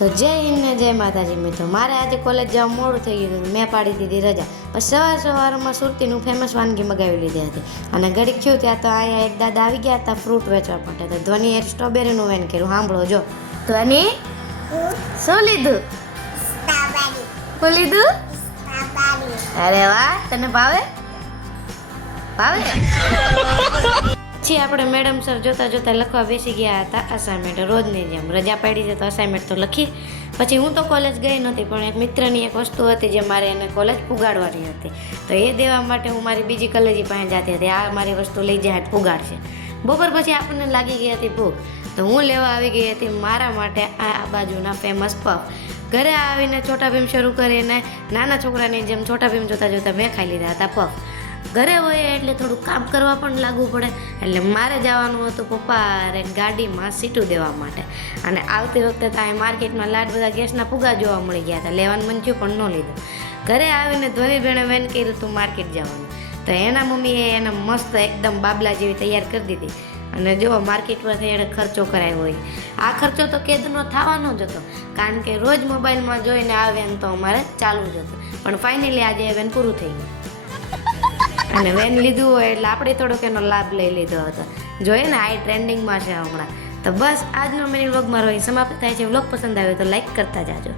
તો જય હિન્દ ને જય માતાજી મિત્રો. મારે આજે કોલેજ જવા મોડું થઈ ગયું હતું. મેં પાડી દીધી રજા. પછી સવારમાં સુરતીનું ફેમસ વાનગી મગાવી લીધી હતી અને ઘડીક થયું ત્યાં તો અહીંયા એક દાદા આવી ગયા હતા ફ્રૂટ વેચવા માટે. તો ધ્વનિએ સ્ટ્રોબેરીનું વેન કર્યું. સાંભળો જો. ધ્વનિ શું લીધું? શું લીધું? અરે વાહ, તને ભાવે? ભાવે? પછી આપણે મેડમ સર જોતા જોતા લખવા બેસી ગયા હતા અસાઇનમેન્ટ. રોજની જેમ રજા પાડી છે તો અસાઇનમેન્ટ તો લખી. પછી હું તો કોલેજ ગઈ નહોતી, પણ એક મિત્રની એક વસ્તુ હતી જે મારે એને કોલેજ પુગાડવાની હતી. તો એ દેવા માટે હું મારી બીજી કલેજી પાસે જતી હતી. આ મારી વસ્તુ લઈ જાય પુગાડશે. બપોર પછી આપણને લાગી ગઈ હતી ભૂખ, તો હું લેવા આવી ગઈ હતી મારા માટે આ બાજુના ફેમસ પફ. ઘરે આવીને છોટા ભીમ શરૂ કરીને નાના છોકરાની જેમ છોટા ભીમ જોતા જોતા મેં ખાઈ લીધા હતા પફ. ઘરે હોય એટલે થોડું કામ કરવા પણ લાગવું પડે, એટલે મારે જવાનું હતું પપ્પા ગાડીમાં સીટું દેવા માટે. અને આવતી વખતે તો અહીં માર્કેટમાં લાડ બધા ગેસના ફુગા જોવા મળી ગયા હતા. લેવાનું મન થયું પણ ન લીધું. ઘરે આવીને ધ્વનિબેને વેન કર્યું હતું માર્કેટ જવાનું. તો એના મમ્મીએ એને મસ્ત એકદમ બાબલા જેવી તૈયાર કરી દીધી. અને જો માર્કેટમાંથી એણે ખર્ચો કરાવ્યો હોય. આ ખર્ચો તો કેદનો થવાનો જ હતો, કારણ કે રોજ મોબાઈલમાં જોઈને આ વેન તો અમારે ચાલુ જ હતું. પણ ફાઇનલી આજે એ વેન પૂરું થઈ ગયું અને વેન લીધું હોય એટલે આપણે થોડોક એનો લાભ લઈ લીધો હતો. જોઈએ ને, આ ટ્રેન્ડિંગમાં છે હમણાં. તો બસ આજનો મિની વ્લોગ મારો અહીં સમાપ્ત થાય છે. વ્લોગ પસંદ આવ્યો તો લાઈક કરતા જાજો.